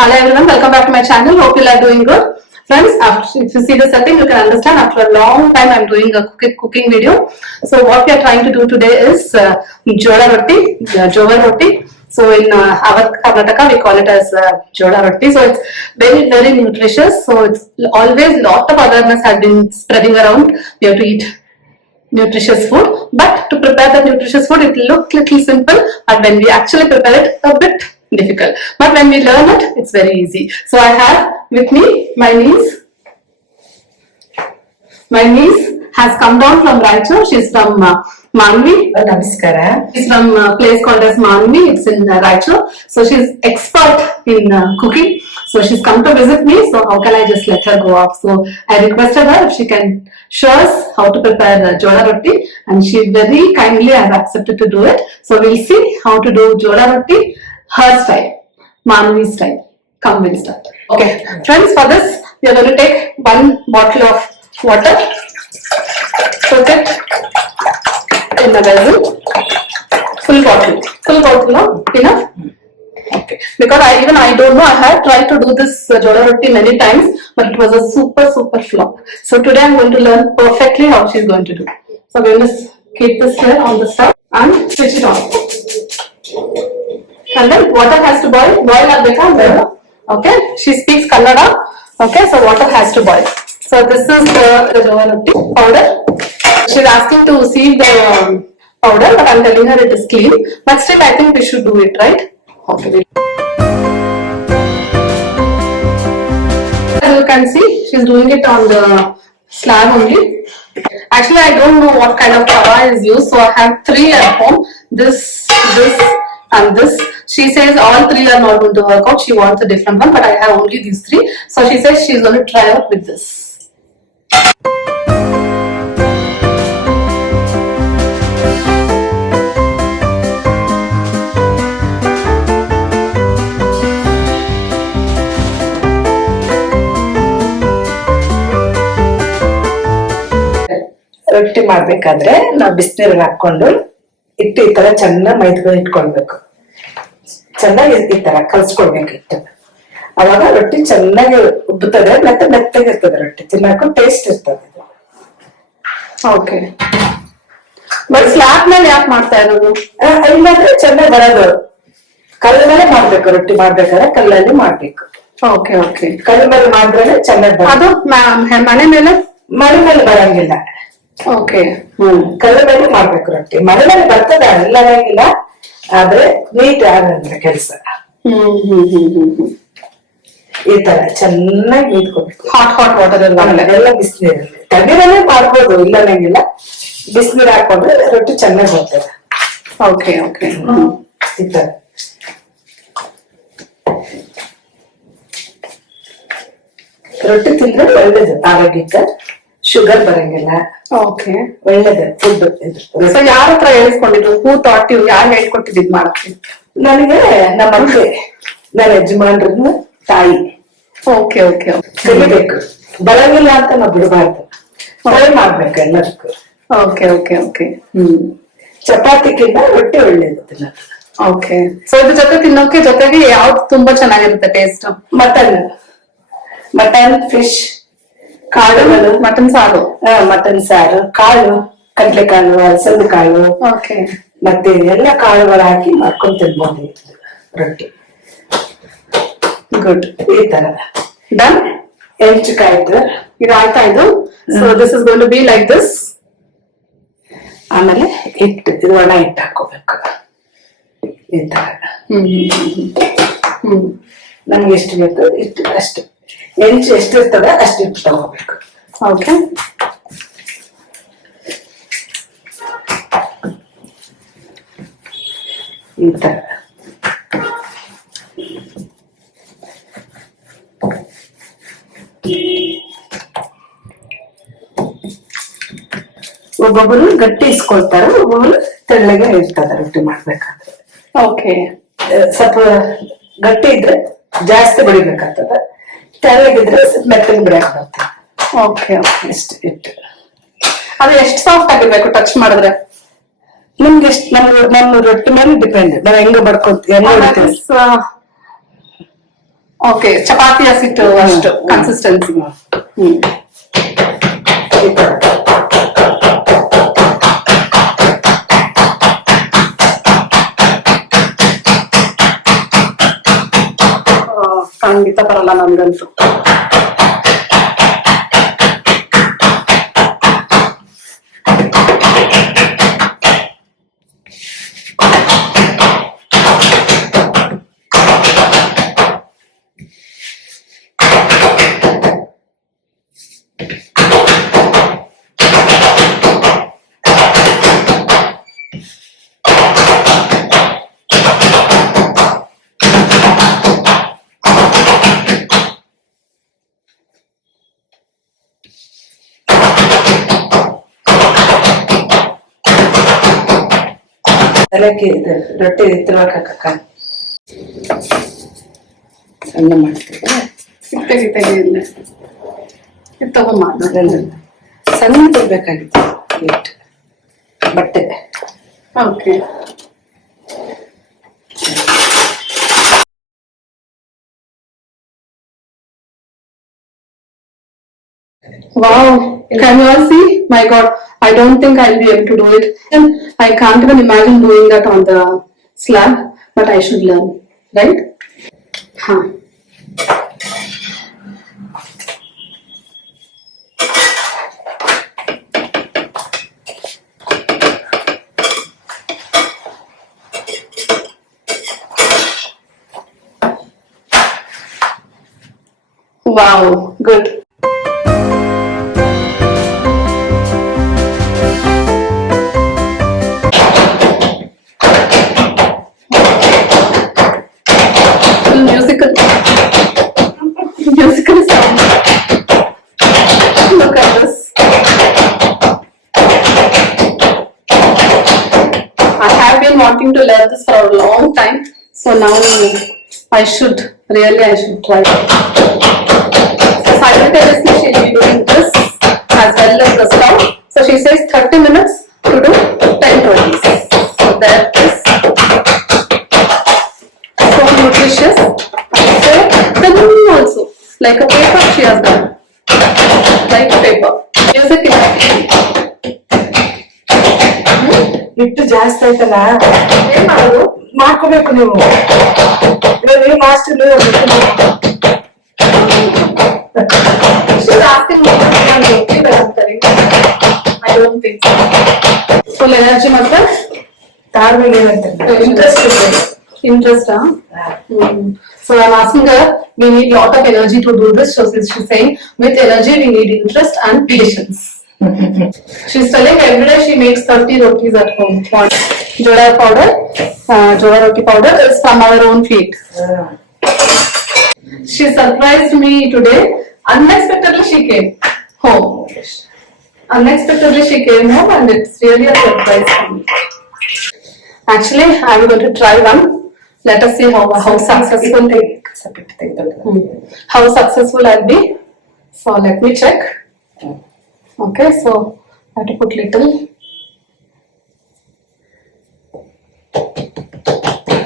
Hello everyone, welcome back to my channel. Hope you are doing good. Friends, if you see the setting, you can understand after a long time I'm doing a cooking video. So what we are trying to do today is jola roti. So in our Karnataka, we call it as jola roti. So it's very, very nutritious. So it's always lot of awareness has been spreading around. We have to eat nutritious food, but to prepare the nutritious food, it will look little simple, but when we actually prepare it, a bit difficult. But when we learn it, it's very easy. So I have with me my niece. My niece has come down from Raichur. She's from Manvi. Namaskara. She's from a place called as Manvi. It's in Raichur. So she's expert in cooking. So she's come to visit me. So how can I just let her go off? So I requested her if she can show us how to prepare jola roti, and she very kindly has accepted to do it. So we'll see how to do jola roti, her style, Manvi style. Come, we'll start. Okay, friends, for this we are going to take 1 bottle of water, put it in the vessel, full bottle, no? Enough? Okay, because I don't know, I have tried to do this jola roti many times, but it was a super flop. So today I'm going to learn perfectly how she's going to do. So we'll just keep this here on the stove and switch it on. And then water has to boil agಬೇಕಾ? Okay, she speaks Kannada. Okay, so water has to boil. So this is the jola roti powder. She's asking to see the powder, but I'm telling her it is clean. But still, I think we should do it, right? Okay. As you can see, she's doing it on the slab only. Actually, I don't know what kind of tawa is used, so I have 3 at home. This, and this. She says all 3 are not going to work out. She wants a different one, but I have only these 3. So she says she's going to try out with this. ರೊಟ್ಟಿ ಮಾಡ್ಬೇಕಾದ್ರೆ ನಾವು ಬಿಸಿನೀರಲ್ಲಿ ಹಾಕೊಂಡು ಹಿಟ್ಟು ಈ ತರ ಚೆನ್ನಾಗಿ ಮೈದ್ಕೊಂಡು ಇಟ್ಕೊಳ್ಬೇಕು. ಚೆನ್ನಾಗಿ ಈ ತರ ಕಲ್ಸ್ಕೊಳ್ಬೇಕು ಹಿಟ್ಟು. ಅವಾಗ ರೊಟ್ಟಿ ಚೆನ್ನಾಗಿ ಉಬ್ಬುತ್ತದೆ, ಮತ್ತೆ ಮೆತ್ತಗಿರ್ತದೆ ರೊಟ್ಟಿ, ತಿನ್ನಕ್ಕೂ ಟೇಸ್ಟ್ ಇರ್ತದೆ. ಓಕೆ, ಬಟ್ ಸ್ಲಾಬ್ ಮೇಲೆ ಯಾಕೆ ಮಾಡ್ತಾ ಇರೋದು? ಇಲ್ಲಾಂದ್ರೆ ಚೆನ್ನಾಗಿ ಬರೋದು. ಕಲ್ಲ ಮೇಲೆ ಮಾಡ್ಬೇಕು, ರೊಟ್ಟಿ ಮಾಡ್ಬೇಕಾದ್ರೆ ಕಲ್ಲಲ್ಲಿ ಮಾಡ್ಬೇಕು. ಓಕೆ ಓಕೆ, ಕಲ್ಲ ಮೇಲೆ ಮಾಡಿದ್ರೆ ಚೆನ್ನಾಗಿ ಬರೋದು. ಅದು ಮನೆ ಮೇಲೆ ಬರಂಗಿಲ್ಲ. ಓಕೆ, ಕಲ್ಲ ಮೇಲೆ ಮಾಡ್ಬೇಕು ರೊಟ್ಟಿ. ಮನೆ ಮೇಲೆ ಬರ್ತದ, ಇಲ್ಲದಂಗಿಲ್ಲ, ಆದ್ರೆ ನೀಟ್ ಆಗಂದ್ರೆ ಕೆಲಸ. ಈ ತರ ಚೆನ್ನಾಗಿ ನೀಟ್ಕೊಬೇಕು. ಹಾಟ್ ವಾಟರ್ ಎಲ್ಲ ಬಿಸಿನೀರಲ್ಲಿ, ತಣ್ಣೀರಲ್ಲೇ ಮಾಡ್ಬೋದು, ಇಲ್ಲದಂಗಿಲ್ಲ. ಬಿಸಿನೀರು ಹಾಕೊಂಡ್ರೆ ರೊಟ್ಟಿ ಚೆನ್ನಾಗಿ ಬರ್ತದೆ. ಓಕೆ ಓಕೆ, ಈ ತರ ರೊಟ್ಟಿ ತಿಂದ್ರೆ ಒಳ್ಳೇದು ಆರೋಗ್ಯಕ್ಕೆ. ಶುಗರ್ ಬರಂಗಿಲ್ಲ. ಓಕೆ, ಒಳ್ಳೇದು ಫುಡ್. ಸೊ ಯಾರ ಹತ್ರ ಹೇಳಿಸ್ಕೊಂಡಿದ್ರು? ಹೂ ಥಾಟ್ ಯು? ಯಾರು ಹೇಳ್ಕೊಟ್ಟಿದ್ ಮಾಡಕ್ಕೆ? ನನಗೆ ನಮ್ಮ ಅತ್ತೆ, ನನ್ನ ಯಜಮಾನ್ರನ್ನ ತಾಯಿ. ಓಕೆ ಓಕೆ, ಕಲಿಬೇಕು. ಬರಂಗಿಲ್ಲ ಅಂತ ನಾವು ಬಿಡಬಾರ್ದು, ಟ್ರೈ ಮಾಡ್ಬೇಕು ಎಲ್ಲದಕ್ಕೂ. ಓಕೆ ಓಕೆ ಓಕೆ, ಚಪಾತಿಗಿಂತ ರೊಟ್ಟಿ ಒಳ್ಳೇದು ತಿನ್ನೋದು. ಓಕೆ, ಸೊ ಇದ್ರ ಜೊತೆಗೆ ಯಾವ್ದು ತುಂಬಾ ಚೆನ್ನಾಗಿರುತ್ತೆ ಟೇಸ್ಟ್? ಮಟನ್, ಫಿಶ್, ಕಾಳುಗಳು, ಮಟನ್ ಸಾರು, ಮಟನ್ ಸಾರು, ಕಾಳು, ಕಡ್ಲೆಕಾಳು, ಅಲಸಂದೆ ಕಾಳು, ಓಕೆ, ಮತ್ತೆ ಎಲ್ಲ ಕಾಳುಗಳು ಹಾಕಿ ಮಾಡ್ಕೊಂಡ್ ತಿನ್ಬೋದು ರೊಟ್ಟಿ. ಗುಡ್. ಈ ತರ ಡನ್. ಹೆಂಚುಕಾಯ್ತು, ಇದು ಆಯ್ತಾ ಇದು? So this is going to be like this. ಆಮೇಲೆ ಹಿಟ್ಟು, ಇದು ಒಣ ಹಿಟ್ಟು ಹಾಕೋಬೇಕು. ಈ ತರ ನಮ್ಗೆ ಎಷ್ಟು ಬೇಕು ಇಟ್ಟು ಅಷ್ಟು, ಹೆಂಚು ಎಷ್ಟು ಇರ್ತದ ಅಷ್ಟು ಹಿಟ್ಟು ತಗೋಬೇಕು. ಓಕೆ, ಈ ತರ ಒಬ್ಬೊಬ್ಬರು ಗಟ್ಟಿ ಇಸ್ಕೊಳ್ತಾರ, ಒಬ್ಬೊಬ್ಬರು ತೆಳ್ಳಗೆ ಇರ್ತದ ರೊಟ್ಟಿ ಮಾಡ್ಬೇಕಾದ್ರೆ. ಓಕೆ, ಸ್ವಲ್ಪ ಗಟ್ಟಿ ಇದ್ರೆ ಜಾಸ್ತಿ ಬಡಿಬೇಕಾಗ್ತದ, ತೆಳ್ಳಗಿದ್ರೆ ಮೆತ್ತಗೆ ಬಿಡಕ್ ಬರ್ತದೆ. ಓಕೆ, ಇಷ್ಟು ಇಟ್ಟು ಅದು ಎಷ್ಟು ಸಾಫ್ಟ್ ಆಗಿರ್ಬೇಕು ಟಚ್ ಮಾಡಿದ್ರೆ? ನಿಮ್ಗೆ ಎಷ್ಟು, ನಮ್ಮ ರೊಟ್ಟಿ ಮೇಲೆ ಡಿಪೆಂಡ್, ನಾವ್ ಹೆಂಗ ಬಡ್ಕೊಂತೀವಿ. ಓಕೆ, ಚಪಾತಿ ಹಸಿಟ್ಟು ಅಷ್ಟು ಕನ್ಸಿಸ್ಟೆನ್ಸಿ. ಈ ತರ ಖಂಡಿತ ಬರಲ್ಲ ನಮ್ಗಂತೂ. ಅದಕ್ಕೆ ಇದು ರೊಟ್ಟಿ ಎತ್ತರವಾಕಕ್ಕ ಸಣ್ಣ ಮಾಡ್ತೀವಿ. ತೆಗಿ ತಗೊಂಡ್ ಅದನ್ನ ಸಣ್ಣ ತರ್ಬೇಕಾಗಿತ್ತು ಹಿಟ್ಟು ಬಟ್ಟೆ. Okay. Wow, can you all see? My God, I don't think I'll be able to do it. And I can't even imagine doing that on the slab, but I should learn, right? Huh. Wow, good. Musical sound. Look at this. I have been wanting to learn this for a long time, so now I should try. So simultaneously she'll be doing this as well as the stuff. So she says 30 minutes to do 10 rotis. So that is so nutritious. So the moon also, like a paper she has done, like paper. Music in ಹಿಟ್ಟು ಜಾಸ್ತಿ ಆಯ್ತಲ್ಲ, ಏನ್ ಮಾಡೋದು? ಮಾಡ್ಕೋಬೇಕು ನೀವು. ಇವಾಗ ನೀವು master She's asking me to do roti beranತಾರೆ. I don't think so. Full energy ಮಾತ್ರ ತಾಳ್ಮೆಗೆ ಏನಂತಾರೆ interest, huh? So I'm asking her, we need lot of energy to do this. So she's saying, with energy we need interest and patience. She's telling every day she makes 30 rotis at home. Joda roti powder is from our own field. She surprised me today. Unexpectedly she came home. Unexpectedly she came home and it's really a surprise for me. Actually, I'm going to try one. Let us see how successful how successful I'll be. So let me check. Okay, so I have to put little.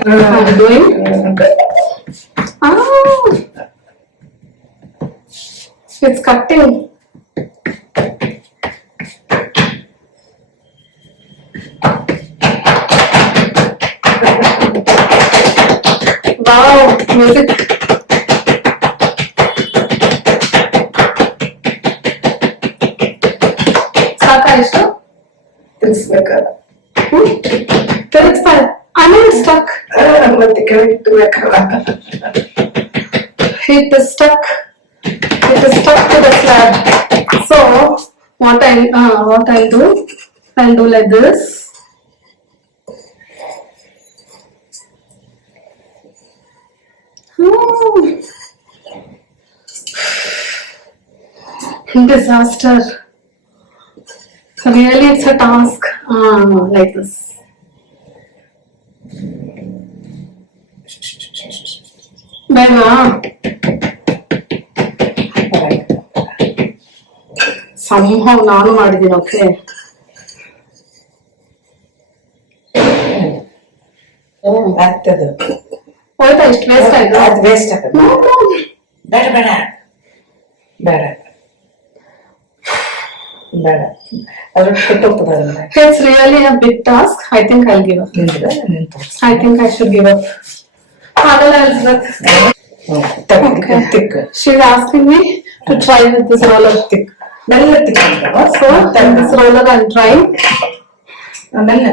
I'm doing. It's cutting. Wow, music. ಸಾಕಾ ಇಷ್ಟು? ತಿನ್ಸ್ಬೇಕಾದ ತಿರುಗಿಸ್ತಾ I'm not stuck. ಮತ್ತೆ ಕೆಳಗೆ ಇಟ್ಟಬೇಕಲ್ಲ. It is stuck to the slab. So what I'll do like this. Disaster. Really, it's a task. Like this. ಬೇಡವಾ? somehow ನಾನು ಮಾಡಿದ್ದೀನಿ. Okay, ಆಗ್ತದೆ. ಹೋಯ್ತಾ ಇಷ್ಟು ವೇಸ್ಟ್ ಆಯ್ತು? ಅದು ವೇಸ್ಟ್ ಆಗ್ತದೆ. ಬೇಡ ಬೇಡ ಬೇಡ ಬೇಡ, ಅದು ಕೆಟ್ಟೋಗ್ತದೆ ಅದನ್ನ. It's really a big task. I think I'll give up. ನಿಂತಿದೆ, ನೀನ್ ತೋರ್ಸು. I think I should give up. ಆಗಲ್ಲ Elizabeth. Okay. Thick She's asking me to try with this roller. ತಿಕ್ ಮೆಲ್ಲ ತಿಕ್ ಅಂತ. So this roller I'm trying. ಮೆಲ್ಲ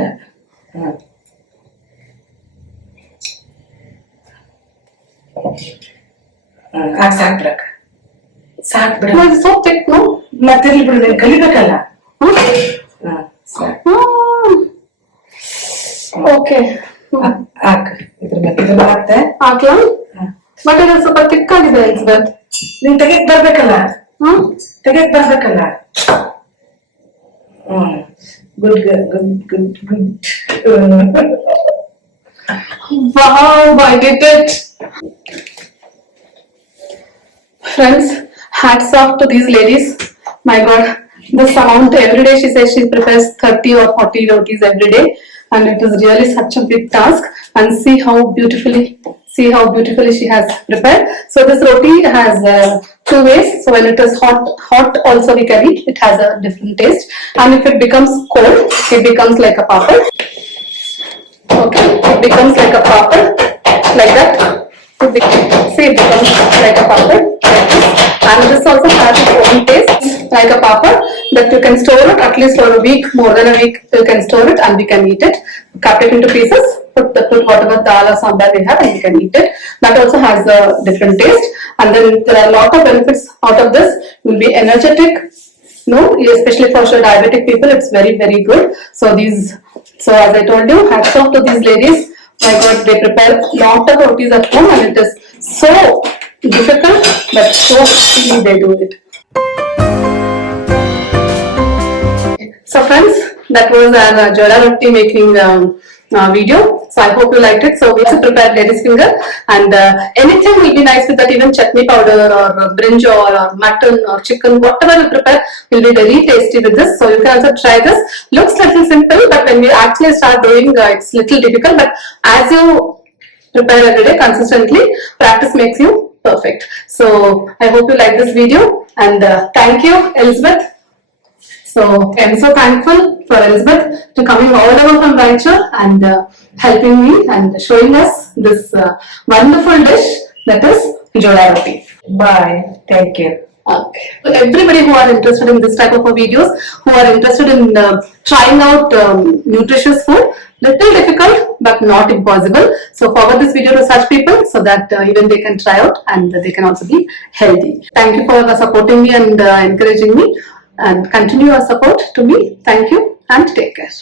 ಸಾಕ್ ಬಿಡಕ್ಕ, ಸಾಕ್ ಬಿಡ. No, it's so thick, no? ಮತ್ತೆ ಇರ್ಲಿ ಬಿಡು, ನೀನ್ ಕಲಿಬೇಕಲ್ಲ. Huh? ಸಾಕ್. Okay. ಹಾಕ್, ಇದ್ರ ಮೇಲೆ ಹಾಕ್ತೆ. ಹಾಕ್ಲಾ? But ಇದು ಸ್ವಲ್ಪ thick ಆಗಿದೆ Elizabeth. ನೀನ್ ತೆಗೆಕ್ ಬರ್ಬೇಕಲ್ಲ, ತೆಗೆಕ್ ಬರ್ಬೇಕಲ್ಲ. Good good good good. Wow, I did it. Friends, hats off to these ladies. My God, this amount every day she says she prepares 30 or 40 rotis every day, and it is really such a big task. And see how beautifully she has prepared. So this roti has two ways. So when it is hot also we can eat. It has a different taste, and if it becomes cold, it becomes like a papad. Okay, it becomes like a papad, like that. See, it becomes like a papad, like this. And this also has its own taste, like a papad, that you can store it at least for a week, more than a week. You can store it and we can eat it. Cut it into pieces, put whatever dal or sambar we have, and we can eat it. That also has a different taste. And then there are a lot of benefits out of this. You will be energetic. No, especially for diabetic people, it's very, very good. So as I told you, hats off to these ladies. My God, they prepare lot of rotis at home, and it is so difficult, but so easily they do it. So friends, that was our Jola roti making video. So I hope you liked it. So we also prepared lady's finger, and anything will be nice with that. Even chutney powder or brinjal or mutton or chicken, whatever you prepare will be very tasty with this. So you can also try this. Looks little simple, but when we actually start doing, it's little difficult. But as you prepare every day consistently, practice makes you perfect. So I hope you like this video, and thank you, Elizabeth. So I'm so thankful for Elizabeth to coming all over from Raichur and helping me and showing us this wonderful dish, that is Jola roti. Bye. Thank you. Okay. So everybody who are interested in this type of videos, who are interested in trying out nutritious food, little difficult but not impossible. So forward this video to such people so that even they can try out and they can also be healthy. Thank you for supporting me and encouraging me, and continue your support to me. Thank you and take care.